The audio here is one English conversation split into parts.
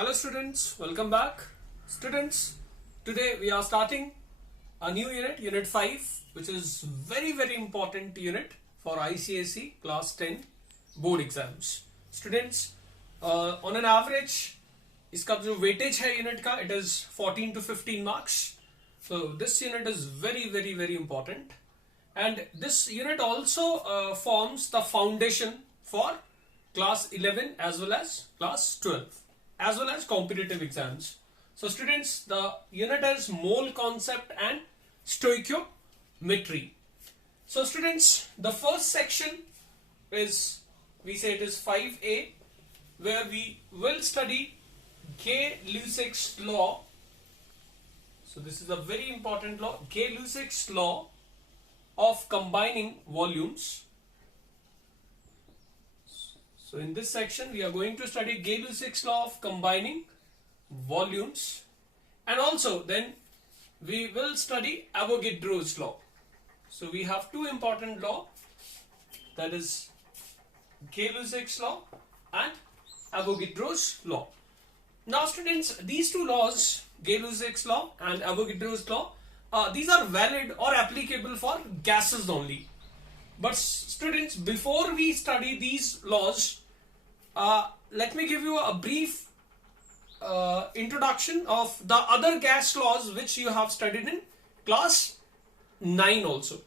Hello students, welcome back. Students, today we are starting a new unit, unit 5, which is very important unit for ICSE class 10 board exams. Students, on an average, इसका जो weightage है unit का, it is 14 to 15 marks. So this unit is very important. And this unit also forms the foundation for class 11 as well as class 12 as well as competitive exams. So students, the unit is mole concept and stoichiometry. So students, the first section is, we say it is 5A, where we will study Gay-Lussac's law. So this is a very important law, Gay-Lussac's law of combining volumes. So in this section we are going to study Gay-Lussac's law of combining volumes, and also then we will study Avogadro's law. So we have two important law, that is Gay-Lussac's law and Avogadro's law. Now students, these two laws, Gay-Lussac's law and Avogadro's law, these are valid or applicable for gases only. But students, before we study these laws, let me give you a brief introduction of the other gas laws which you have studied in class 9 also.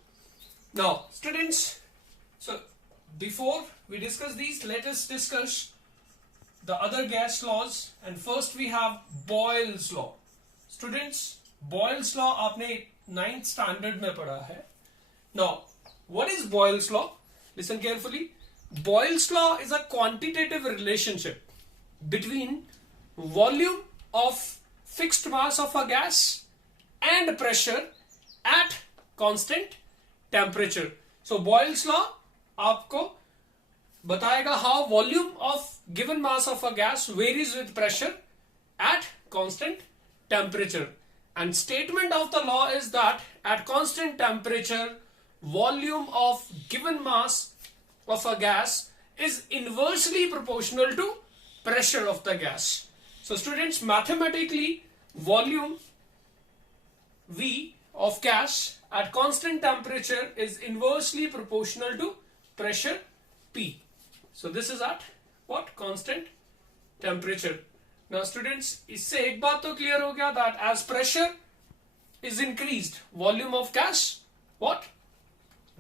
Now students, so before we discuss these, let us discuss the other gas laws. And first we have Boyle's law. Students, Boyle's law आपने 9th standard में पढ़ा है. Now what is Boyle's law? Listen carefully. Boyle's law is a quantitative relationship between volume of fixed mass of a gas and pressure at constant temperature. So Boyle's law आपको बताएगा how volume of given mass of a gas varies with pressure at constant temperature. And statement of the law is that at constant temperature, volume of given mass of a gas is inversely proportional to pressure of the gas. So students, mathematically, volume V of gas at constant temperature is inversely proportional to pressure P. So this is at what? Constant temperature. Now students, इससे एक बात तो clear हो गया that as pressure is increased, volume of gas what?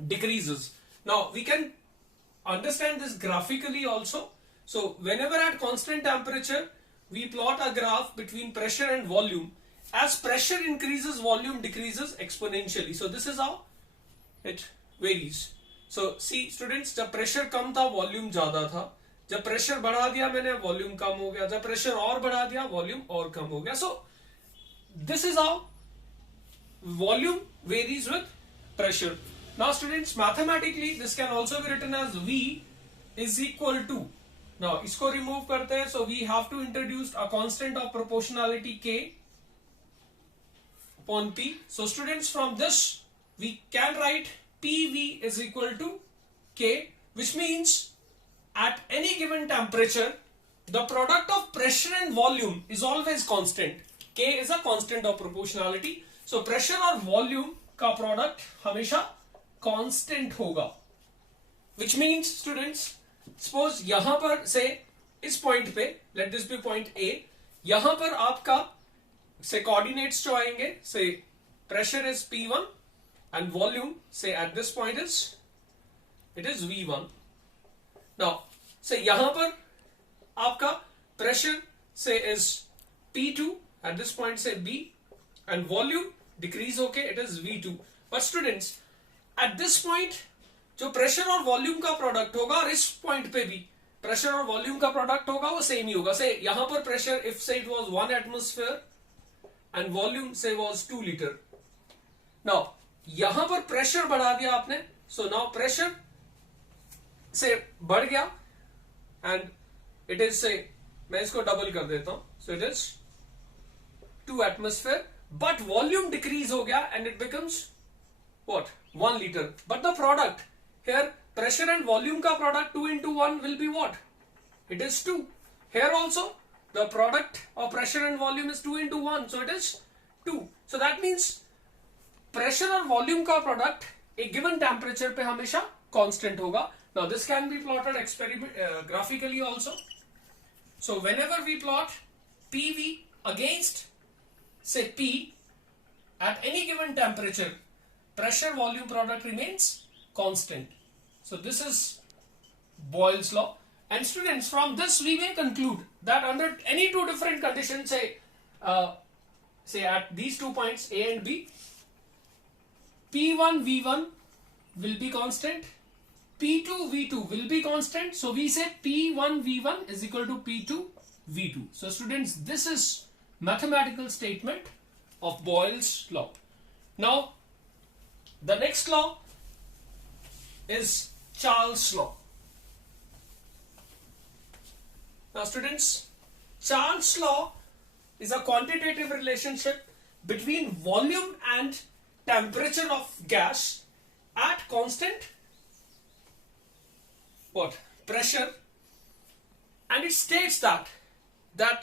Decreases. Now we can understand this graphically also. So whenever at constant temperature we plot a graph between pressure and volume, as pressure increases, volume decreases exponentially. So this is how it varies. So see students, जब pressure कम था volume ज़्यादा था, जब pressure बढ़ा दिया मैंने volume कम हो गया, जब pressure और बढ़ा दिया volume और कम हो गया. So this is how volume varies with pressure. Now students, mathematically this can also be written as V is equal to, now इसको remove करते हैं, so we have to introduce a constant of proportionality K upon P. So students, from this we can write PV is equal to K, which means at any given temperature the product of pressure and volume is always constant. K is a constant of proportionality. So pressure और volume का product हमेशा constant होगा, which means students, suppose यहाँ पर से इस point पे, let this be point A, यहाँ पर आपका से coordinates जो आएंगे, say pressure is P1 and volume say at this point is, it is V1. Now say यहाँ पर आपका pressure say is P2, at this point say B, and volume decrease, okay, it is V2. But students, at this point जो pressure और volume का product होगा और इस point पे भी pressure और volume का product होगा वो same ही होगा. Say यहाँ पर pressure, if say it was 1 atmosphere and volume say was 2 liter. Now यहाँ पर pressure बढ़ा दिया आपने, so now pressure से बढ़ गया and it is say, मैं इसको double कर देता हूँ, so it is 2 atmosphere, but volume decrease हो गया and it becomes what? 1 liter. But the product here, pressure and volume का product 2 into 1 will be what? It is 2. Here also the product of pressure and volume is 2 into 1, so it is 2. So that means pressure और volume का product एक given temperature पे हमेशा constant होगा. Now this can be plotted graphically also. So whenever we plot PV against say P at any given temperature, pressure volume product remains constant. So this is Boyle's law. And students, from this we may conclude that under any two different conditions, say at these 2 points A and B, P1 V1 will be constant, P2 V2 will be constant. So we say P1 V1 is equal to P2 V2. So students, this is mathematical statement of Boyle's law. Now the next law is Charles' law. Now students, Charles' law is a quantitative relationship between volume and temperature of gas at constant pressure, and it states that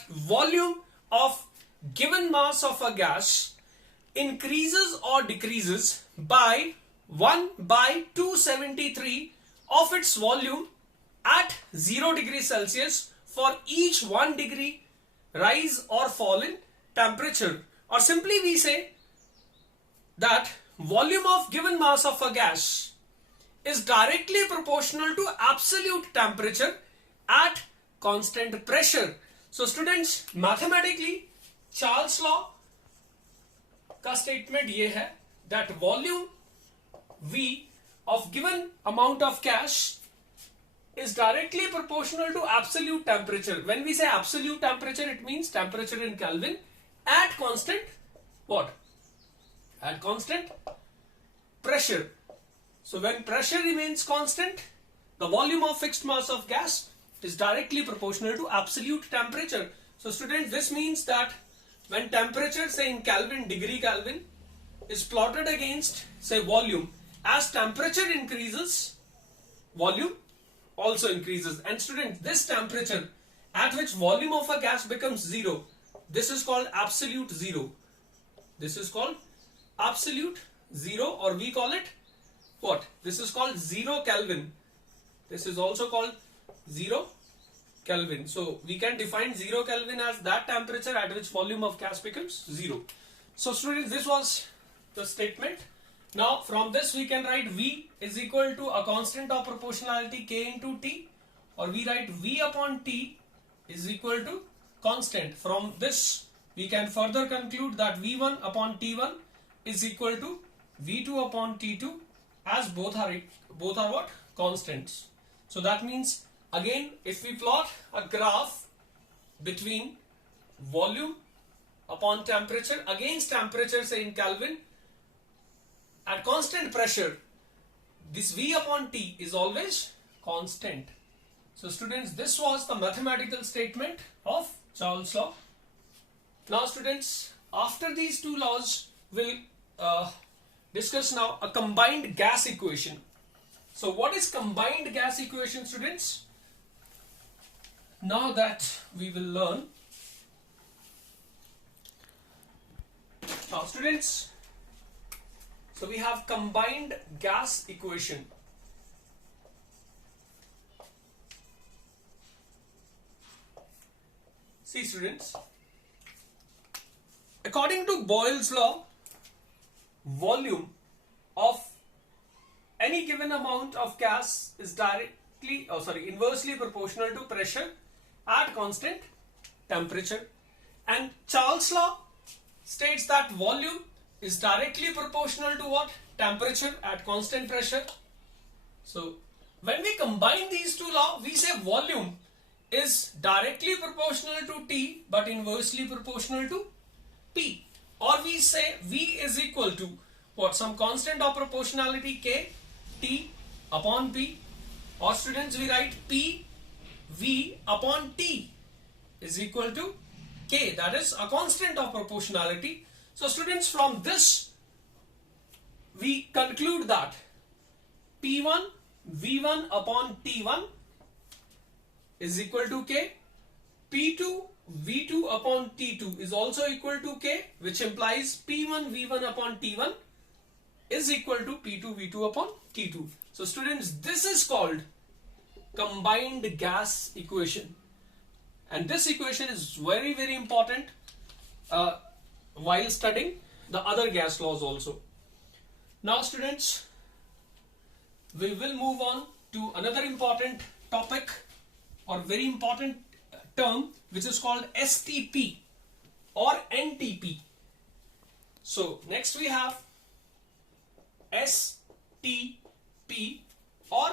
volume of given mass of a gas increases or decreases by 1/273 of its volume at 0 degrees Celsius for each 1 degree rise or fall in temperature. Or simply we say that volume of given mass of a gas is directly proportional to absolute temperature at constant pressure. So students, mathematically Charles' law का statement ये है that volume V of given amount of gas is directly proportional to absolute temperature. When we say absolute temperature, it means temperature in Kelvin at constant at constant pressure. So when pressure remains constant, the volume of fixed mass of gas is directly proportional to absolute temperature. So students, this means that when temperature, say in Kelvin, degree Kelvin, is plotted against say volume, as temperature increases, volume also increases. And students, this temperature at which volume of a gas becomes zero, this is called absolute zero. This is called absolute zero, or we call it what? This is called 0 Kelvin. This is also called 0 Kelvin. So we can define 0 Kelvin as that temperature at which volume of gas becomes zero. So students, this was the statement. Now from this we can write V is equal to a constant of proportionality K into T, or we write V upon T is equal to constant. From this we can further conclude that V1 upon T1 is equal to V2 upon T2, as both are what? Constants. So that means, again, if we plot a graph between volume upon temperature against temperature, say in Kelvin, at constant pressure, this V upon T is always constant. So students, this was the mathematical statement of Charles' law. Now students, after these two laws, we'll discuss now a combined gas equation. So what is combined gas equation, students? Now that we will learn. Now students, so we have combined gas equation. See students, according to Boyle's law, volume of any given amount of gas is inversely proportional to pressure at constant temperature. And Charles' law states that volume is directly proportional to what? Temperature at constant pressure. So when we combine these two laws, we say volume is directly proportional to T but inversely proportional to P. Or we say V is equal to what? Some constant of proportionality K, T upon P. Or students, we write P V upon T is equal to K, that is a constant of proportionality. So students, from this we conclude that P1 V1 upon T1 is equal to K, P2 V2 upon T2 is also equal to K, which implies P1 V1 upon T1 is equal to P2 V2 upon T2. So students, this is called combined gas equation, and this equation is very, very important while studying the other gas laws also. Now students, we will move on to another important topic or very important term, which is called STP or NTP. So next we have STP or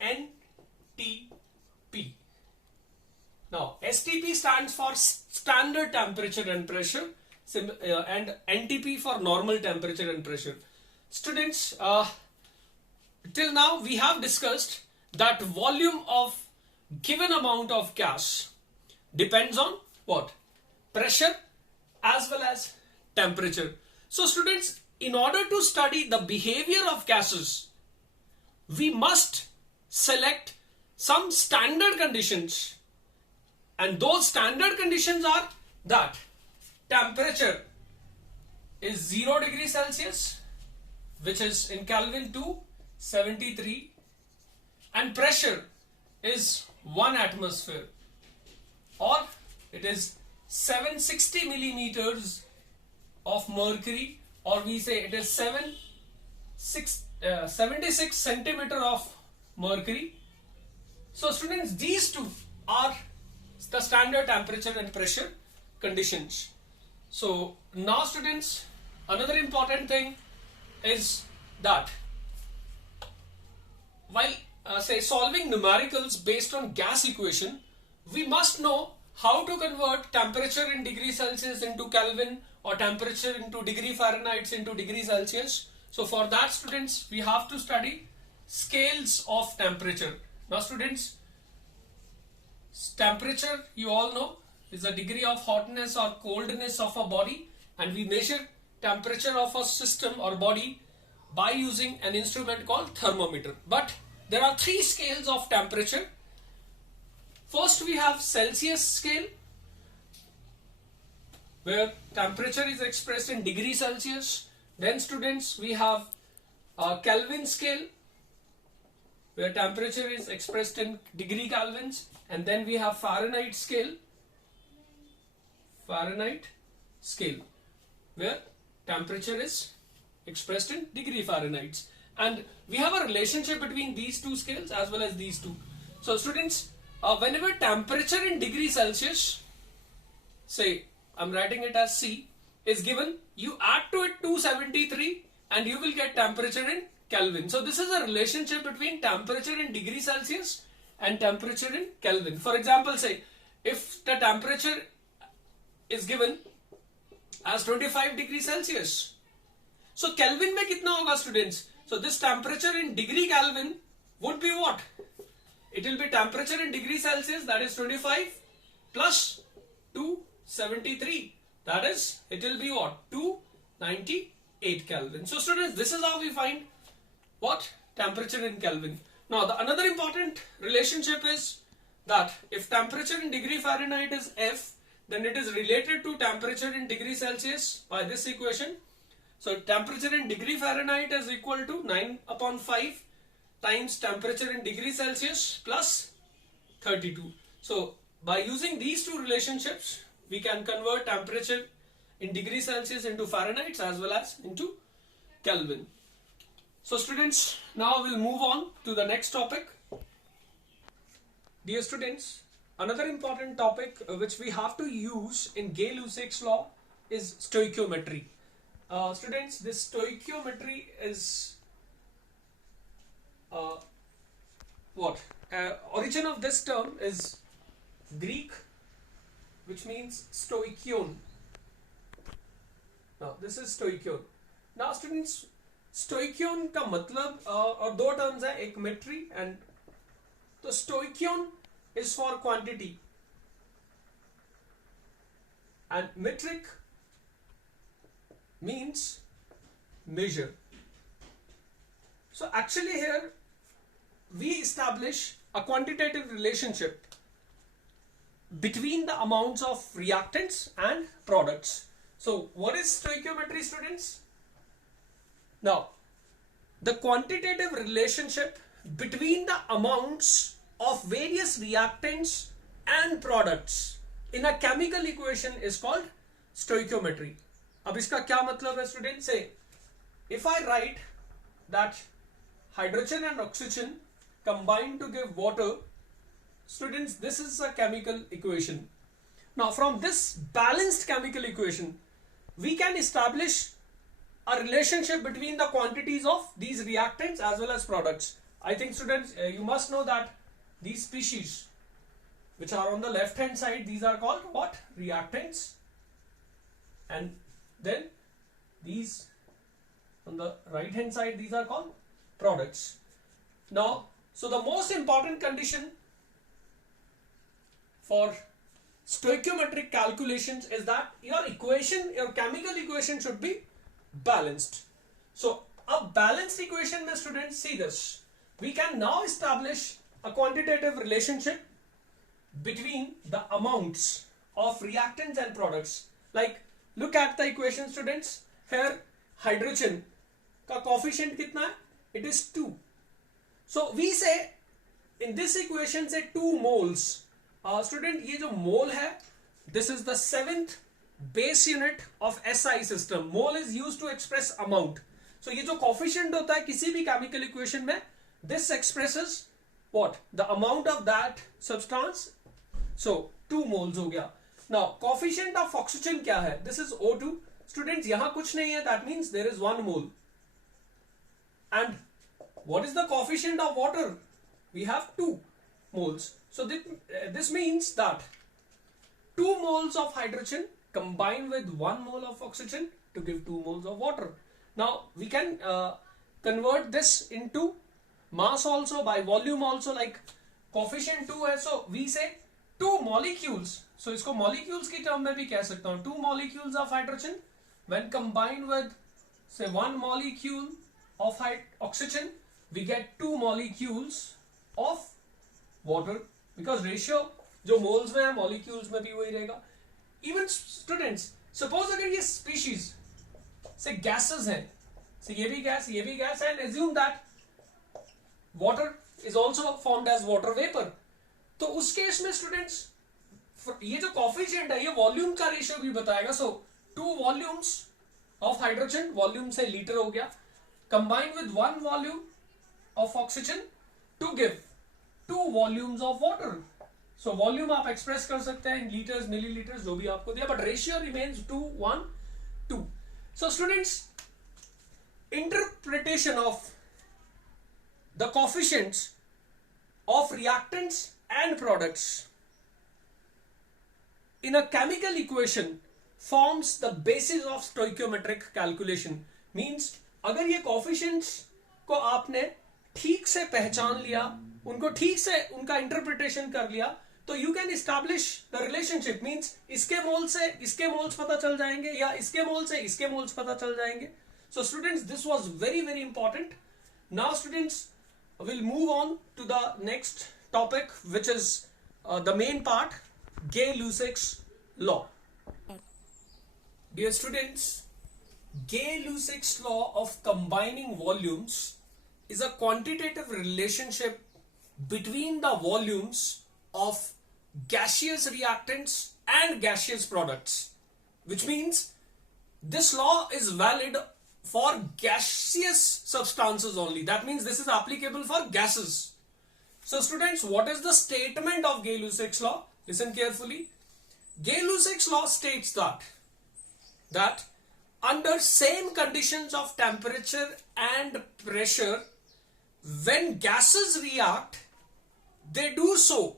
NTP. Now STP stands for standard temperature and pressure, and NTP for normal temperature and pressure. Students, till now we have discussed that volume of given amount of gas depends on what? Pressure as well as temperature. So students, in order to study the behavior of gases, we must select some standard conditions, and those standard conditions are that temperature is 0 degrees Celsius, which is in Kelvin 273, and pressure is 1 atmosphere, or it is 760 millimeters of mercury, or we say it is 76 centimeter of mercury. So students, these two are the standard temperature and pressure conditions. So now students, another important thing is that while say solving numericals based on gas equation, we must know how to convert temperature in degree Celsius into Kelvin, or temperature into degree Fahrenheit into degree Celsius. So for that students, we have to study scales of temperature. Now students, temperature, you all know, is a degree of hotness or coldness of a body, and we measure temperature of a system or body by using an instrument called thermometer. But there are 3 scales of temperature. First we have Celsius scale, where temperature is expressed in degree Celsius. Then students, we have Kelvin scale, where temperature is expressed in degree Kelvins. And then we have Fahrenheit scale, where temperature is expressed in degree Fahrenheit. And we have a relationship between these 2 scales as well as these 2. So students, whenever temperature in degree Celsius, say I'm writing it as C, is given, you add to it 273 and you will get temperature in Kelvin. So this is a relationship between temperature in degree Celsius and temperature in Kelvin. For example, say if the temperature is given as 25 degrees Celsius, so Kelvin mein kitna hoga students? So this temperature in degree Kelvin would be what? It will be temperature in degree Celsius, that is 25, plus 273, that is, it will be what? 298 Kelvin. So students, this is how we find what? Temperature in Kelvin. Now the another important relationship is that if temperature in degree Fahrenheit is F, then it is related to temperature in degree Celsius by this equation. So temperature in degree Fahrenheit is equal to 9 upon 5 times temperature in degree Celsius plus 32. So by using these 2 relationships, we can convert temperature in degree Celsius into Fahrenheit as well as into Kelvin. So students, now we'll move on to the next topic. Dear students, another important topic which we have to use in Gay-Lussac's law is stoichiometry. Students, this stoichiometry is origin of this term is Greek, which means stoichion. Now this is stoichion. Now students, stoichion का मतलब और 2 terms है, एक metry and तो stoichion is for quantity and metric means measure. So actually here we establish a quantitative relationship between the amounts of reactants and products. So what is stoichiometry, students? Now, the quantitative relationship between the amounts of various reactants and products in a chemical equation is called stoichiometry. अब इसका क्या मतलब है student? से if I write that hydrogen and oxygen combine to give water, students, this is a chemical equation. Now from this balanced chemical equation, we can establish a relationship between the quantities of these reactants as well as products. I think students, you must know that these species which are on the left hand side, these are called what? Reactants. And then these on the right hand side, these are called products. Now, so the most important condition for stoichiometric calculations is that your equation, your chemical equation should be balanced. So a balanced equation, my students, see this. We can now establish a quantitative relationship between the amounts of reactants and products. Like, look at the equation, students. Here, hydrogen का coefficient कितना है? It is 2. So we say in this equation say 2 moles. Student, ये जो mole है, this is the 7th base unit of SI system. Mole is used to express amount. So ये जो coefficient होता है किसी भी chemical equation में, this expresses what? The amount of that substance. So 2 moles हो गया. Now coefficient of oxygen क्या है? This is O2. Students, यहाँ कुछ नहीं है. That means there is 1 mole. And what is the coefficient of water? We have 2 moles. So this means that 2 moles of hydrogen combine with 1 mole of oxygen to give 2 moles of water. Now we can convert this into mass also, by volume also, like coefficient 2 है. So we say 2 molecules. So इसको molecules की term में भी कह सकता हूँ. 2 molecules of hydrogen when combined with say 1 molecule of oxygen, we get 2 molecules of water, because ratio जो moles में है molecules में भी वही रहेगा. Even students, suppose अगर ये species से gases हैं, so ये भी gas, and assume that water is also formed as water vapor. तो उस केस में students, ये जो coefficient है ये volume का ratio भी बताएगा. So 2 volumes of hydrogen, volume से liter हो गया, combined with 1 volume of oxygen to give 2 volumes of water. So volume आप express कर सकते हैं in liters, milliliters, जो भी आपको दिया, but ratio remains 2, 1, 2. So students, interpretation of the coefficients of reactants and products in a chemical equation forms the basis of stoichiometric calculation. Means अगर ये coefficients को आपने ठीक से पहचान लिया, उनको ठीक से उनका interpretation कर लिया, तो you can establish the relationship. Means इसके मोल से इसके मोल्स पता चल जाएंगे, या इसके मोल से इसके मोल्स पता चल जाएंगे. So students, this was very very important. Now students, we'll move on to the next topic, which is the main part, Gay-Lussac's law. Dear students, Gay-Lussac's law of combining volumes is a quantitative relationship between the volumes of gaseous reactants and gaseous products, which means this law is valid for gaseous substances only. That means this is applicable for gases. So students, what is the statement of Gay-Lussac's law? Listen carefully. Gay-Lussac's law states that under same conditions of temperature and pressure, when gases react, they do so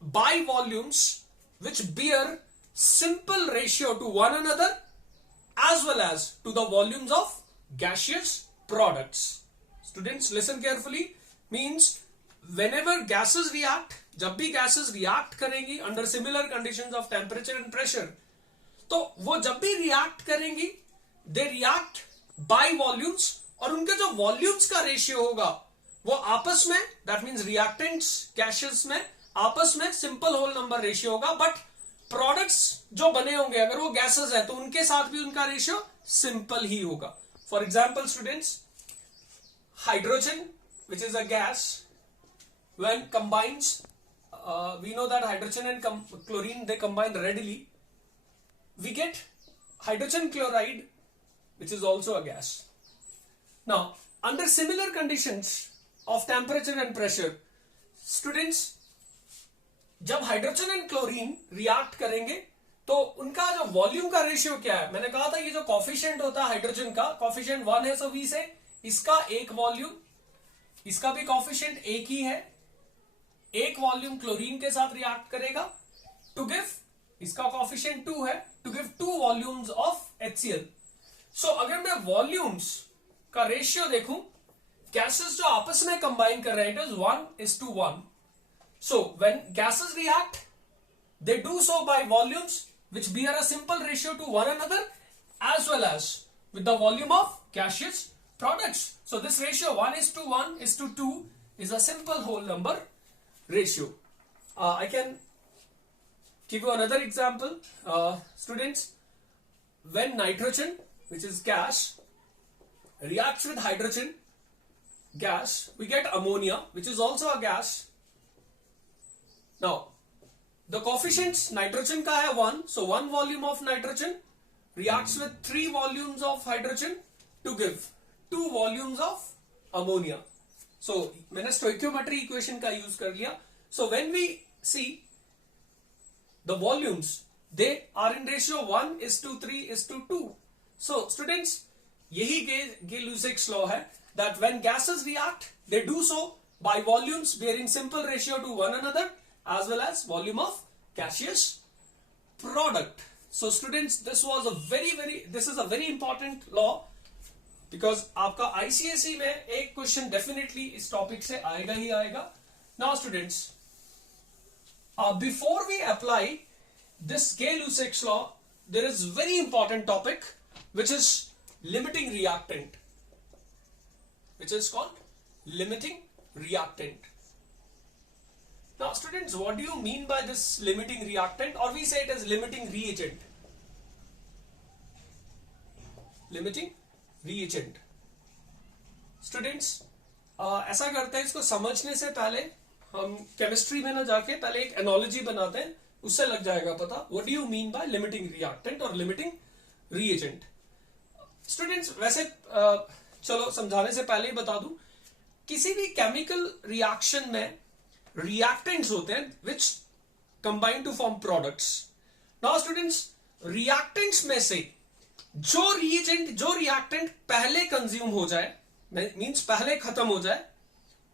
by volumes which bear simple ratio to one another as well as to the volumes of gaseous products. Students, listen carefully. Means whenever gases react, जब भी gases react करेंगी under similar conditions of temperature and pressure, तो वो जब भी react करेंगी, they react by volumes, और उनके जो volumes का ratio होगा वो आपस में, that means reactants gases में आपस में सिंपल होल नंबर रेशियो होगा, बट प्रोडक्ट्स जो बने होंगे अगर वो गैसेस है तो उनके साथ भी उनका रेशियो सिंपल ही होगा. For example students, hydrogen which is a gas, when combines, we know that hydrogen and chlorine, they combine readily, we get hydrogen chloride, which is also a gas. Now under similar conditions of temperature and pressure, students, जब hydrogen and chlorine react करेंगे तो उनका जो volume का ratio क्या है, मैंने कहा था ये जो कॉफिशिएंट होता है हाइड्रोजन का, कॉफिशिएंट 1 है, सो 20 है, इसका एक वॉल्यूम, इसका भी कॉफिशिएंट एक ही है, एक वॉल्यूम क्लोरीन के साथ रिएक्ट करेगा टू गिव, इसका कॉफिशिएंट 2 है, to give 2 volumes of HCl. So अगर मैं वॉल्यूम्स का रेशियो देखूं, गैसेस जो आपस में कंबाइन कर रहे हैं, it is 1:1. So when gases react, they do so by volumes which bear a simple ratio to one another as well as with the volume of gaseous products. So this ratio 1:1:2 is a simple whole number ratio. I can give you another example. Students, when nitrogen, which is gas, reacts with hydrogen gas, we get ammonia, which is also a gas. Now, the coefficients, nitrogen का है 1, so 1 volume of nitrogen reacts with 3 volumes of hydrogen to give 2 volumes of ammonia. So मैंने stoichiometry equation का use कर लिया. So when we see the volumes, they are in ratio 1:3:2. So students, यही Gay-Lussac's law है that when gases react, they do so by volumes bearing simple ratio to one another as well as volume of gaseous product. So students, this is a very important law because आपका ICSE में एक question definitely इस topic से आएगा ही आएगा. Now students, before we apply this Gay-Lussac's law, there is very important topic which is limiting reactant, which is called limiting reactant. Now students, what do you mean by this limiting reactant, or we say it as limiting reagent? Limiting reagent. Students, ऐसा करते हैं, इसको समझने से पहले हम chemistry में ना जाके पहले एक एनालॉजी बनाते हैं, उससे लग जाएगा पता. What do you mean by limiting reactant or limiting reagent? Students, वैसे चलो समझाने से पहले ही बता दूं, किसी भी केमिकल रिएक्शन में reactants होते हैं which combine to form products. Now students, reactants में से जो reactant पहले consume हो जाए, means पहले खत्म हो जाए,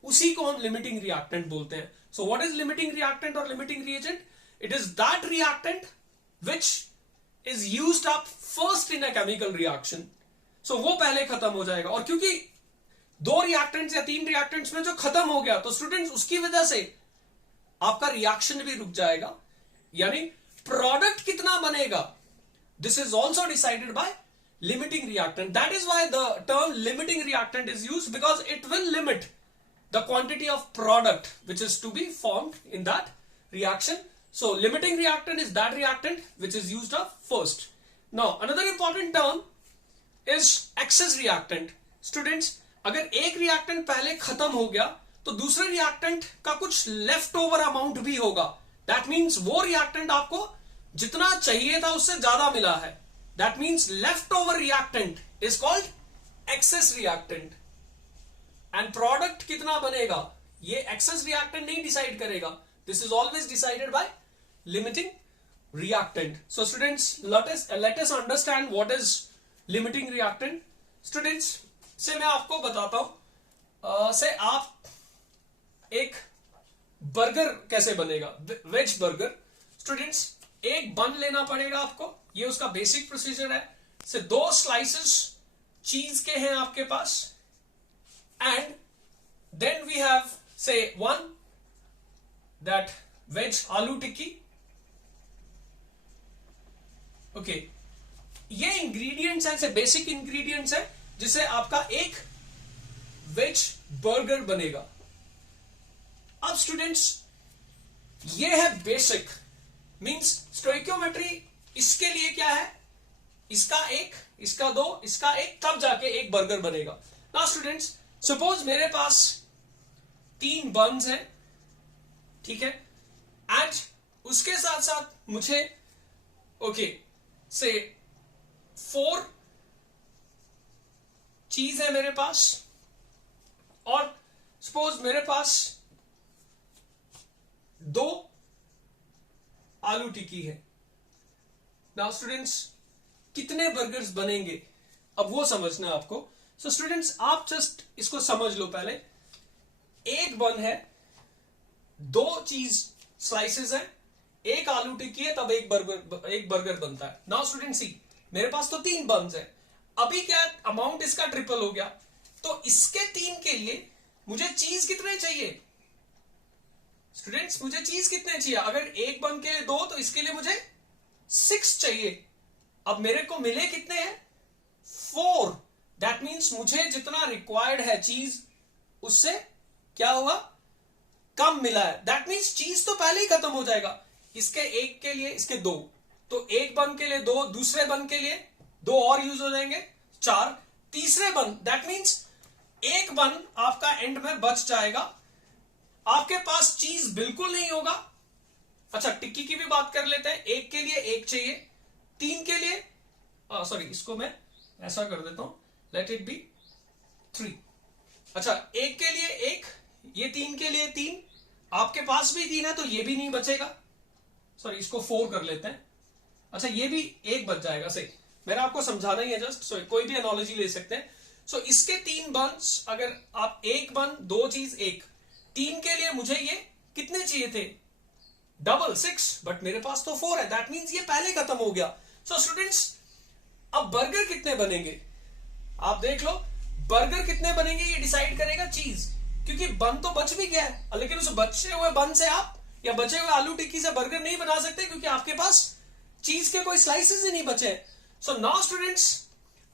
उसी को हम limiting reactant बोलते हैं. So what is limiting reactant or limiting reagent? It is that reactant which is used up first in a chemical reaction. So वो पहले खत्म हो जाएगा, और क्योंकि 2 रिएक्टेंट्स या 3 रिएक्टेंट्स में जो खत्म हो गया, तो स्टूडेंट्स उसकी वजह से आपका रिएक्शन भी रुक जाएगा, यानी प्रोडक्ट कितना बनेगा, this is also decided by limiting reactant. That is why the term limiting reactant is used, because it will limit the quantity of product which is to be formed in that reaction. So limiting reactant is that reactant which is used up first. Now another important term is excess reactant. Students, अगर एक reactant पहले खत्म हो गया तो दूसरे reactant का कुछ लेफ्ट ओवर अमाउंट भी होगा. दैट मीन्स वो रिएक्टेंट आपको जितना चाहिए था उससे ज्यादा मिला है. That means left over reactant is called excess reactant. And product कितना बनेगा ये एक्सेस रिएक्टेंट नहीं डिसाइड करेगा. This is always decided by limiting reactant. So students, let us understand what is limiting reactant. Students, से मैं आपको बताता हूं, से आप एक बर्गर कैसे बनेगा, वेज बर्गर. स्टूडेंट्स, एक बन लेना पड़ेगा आपको, ये उसका बेसिक प्रोसीजर है. से 2 स्लाइसेस चीज के हैं आपके पास, एंड देन वी हैव से 1 दैट वेज आलू टिक्की. ओके, ये इंग्रेडिएंट्स हैं, से बेसिक इंग्रेडिएंट्स है जिससे आपका एक वेज बर्गर बनेगा. अब स्टूडेंट्स, ये है बेसिक, मींस स्टोइकियोमेट्री इसके लिए क्या है, इसका एक, इसका दो, इसका एक, तब जाके एक बर्गर बनेगा। नाउ स्टूडेंट्स, सपोज मेरे पास 3 बन्स हैं, ठीक है, एंड उसके साथ साथ मुझे ओके से 4 चीज है मेरे पास, और सपोज मेरे पास 2 आलू टिक्की है। नाउ स्टूडेंट्स, कितने बर्गर्स बनेंगे अब वो समझना है आपको। सो स्टूडेंट्स, आप जस्ट इसको समझ लो पहले। एक बन है, 2 चीज स्लाइसेस है, 1 आलू टिक्की है, तब एक बर्गर बनता है। नाउ स्टूडेंट सी, मेरे पास तो 3 बन्स है, अभी क्या अमाउंट इसका ट्रिपल हो गया, तो इसके 3 के लिए मुझे चीज कितने चाहिए स्टूडेंट्स, मुझे चीज कितने चाहिए? अगर एक बन के लिए 2, तो इसके लिए मुझे 6 चाहिए। अब मेरे को मिले कितने हैं? 4। दैट मीन्स मुझे जितना रिक्वायर्ड है चीज, उससे क्या हुआ, कम मिला है। दैट मीन्स चीज तो पहले ही खत्म हो जाएगा। इसके एक के लिए इसके 2, तो एक बन के लिए 2, दूसरे बन के लिए 2 और यूज हो जाएंगे, 4, तीसरे बन, दैट मीन्स एक बन आपका एंड में बच जाएगा, आपके पास चीज बिल्कुल नहीं होगा। अच्छा, टिक्की की भी बात कर लेते हैं। एक के लिए 1 चाहिए, 3 के लिए सॉरी, इसको मैं ऐसा कर देता हूं, लेट इट बी 3। अच्छा, एक के लिए 1, ये 3 के लिए 3, आपके पास भी 3 है तो ये भी नहीं बचेगा, सॉरी इसको 4 कर लेते हैं। अच्छा, ये भी 1 बच जाएगा। सही, मेरा आपको समझाना ही है जस्ट, सो कोई भी एनालॉजी ले सकते हैं। सो इसके 3 बन्स, अगर आप 1 बन 2 चीज 1, 3 के लिए मुझे ये कितने चाहिए थे, डबल 6, बट मेरे पास तो 4 है, दैट मीन्स ये पहले खत्म हो गया। सो स्टूडेंट्स, अब बर्गर कितने बनेंगे आप देख लो। बर्गर कितने बनेंगे ये डिसाइड करेगा चीज, क्योंकि बन तो बच भी गया है, लेकिन उस बचे हुए बन से आप या बचे हुए आलू टिक्की से बर्गर नहीं बना सकते, क्योंकि आपके पास चीज के कोई स्लाइसेस ही नहीं बचे। सो नाउ स्टूडेंट्स,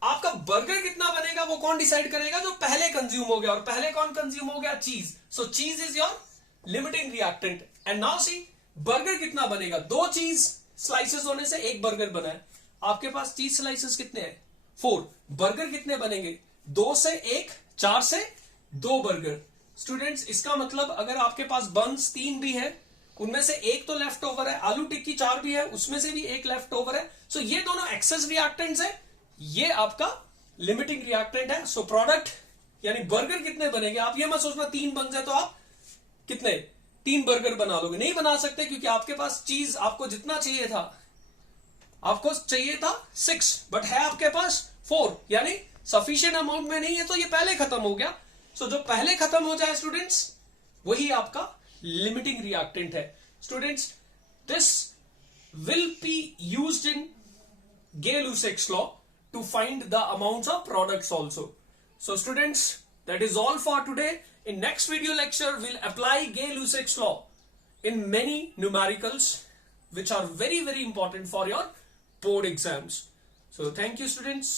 आपका बर्गर कितना बनेगा वो कौन डिसाइड करेगा? जो पहले कंज्यूम हो गया, और पहले कौन कंज्यूम हो गया? चीज। सो चीज is your limiting reactant. And now see, burger कितना बनेगा? 2 चीज स्लाइसेस होने से एक बर्गर बना है, आपके पास चीज स्लाइसेस कितने हैं? 4। बर्गर कितने बनेंगे? 2 से 1, 4 से 2 बर्गर। स्टूडेंट्स, इसका मतलब अगर आपके पास बन्स 3 भी है, उनमें से 1 तो लेफ्ट ओवर है, आलू टिक्की 4 भी है, उसमें से भी 1 लेफ्ट ओवर है। सो ये दोनों एक्सेस रिएक्टेंट्स है, ये आपका लिमिटिंग रिएक्टेंट है। सो प्रोडक्ट यानी बर्गर कितने बनेंगे? आप ये मत सोचना 3 बन जाए तो आप कितने 3 बर्गर बना लोगे, नहीं बना सकते, क्योंकि आपके पास चीज आपको जितना चाहिए था, आपको चाहिए था 6, बट है आपके पास 4, यानी सफिशिएंट अमाउंट में नहीं है, तो ये पहले खत्म हो गया। सो जो पहले खत्म हो जाए स्टूडेंट्स, वही आपका लिमिटिंग रिएक्टेंट है। Students, this will be used in Gay-Lussac's law to find the amounts of products also. So students, that is all for today. In next video lecture, we'll apply Gay-Lussac's law in many numericals which are very, very important for your board exams. So thank you students.